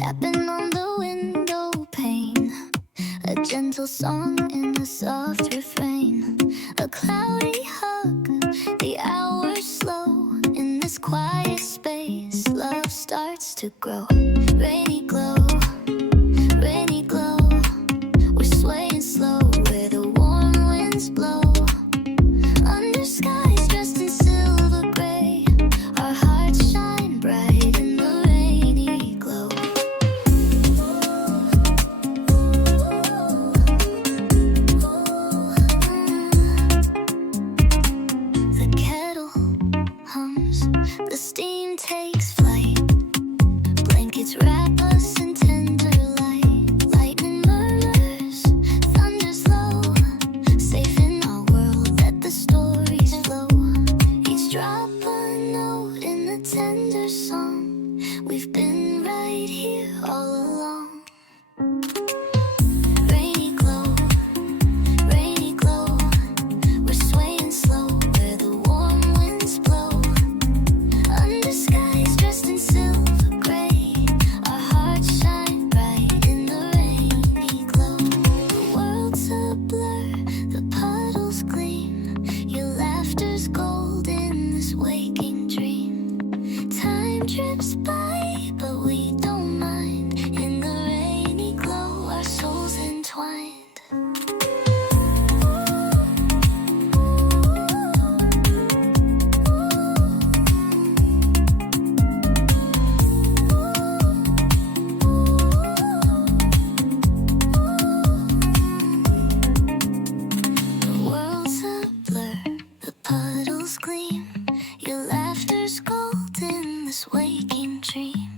tapping on the window pane, a gentle song in a soft refrain, a cloudy hug, the hours slow. In this quiet space, love starts to grow. Rainy glow, rainy glow, we're swaying slow where the warm winds blow. Under skies dressed in silver gray, our hearts shine bright in the rainy glow. The kettle hums, the steam takes flight, blankets wrap us in tender light. Lightning murmurs, thunder slow, safe in our world, let the stories flow. Each drop a note in a tender song, we've been right here all along. Rainy glow, we're swaying slow where the warm winds blow. Under skies dressed in silver gray, our hearts shine bright in the rainy glow. The world's a blur, the puddles gleam, your laughter's gold in this waking dream. Time drips by, but we don't mind. In the rainy glow, our souls entwined. The world's a blur, the puddles gleam, your laughter's gold in this waking dream.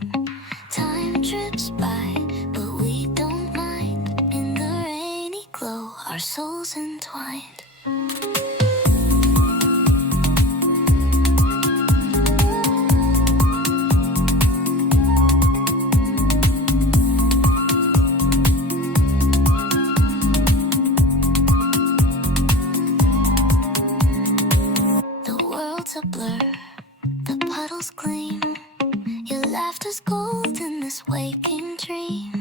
Time drips by, but we don't mind. In the rainy glow, our souls entwined. The world's a blur, the puddles gleam, your laughter's gold in this waking dream.